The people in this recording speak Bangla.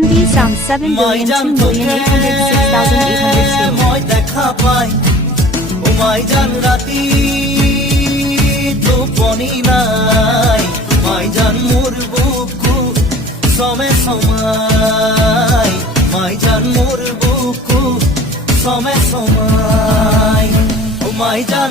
MD sound 7,2,806,802. মই দেখা পাই ও মাই জান রাতি টোপনি নাই মাই জান মোর বুকু সমে সমাই মাই জান মোর বুকু সমে সমাই ও মাই জান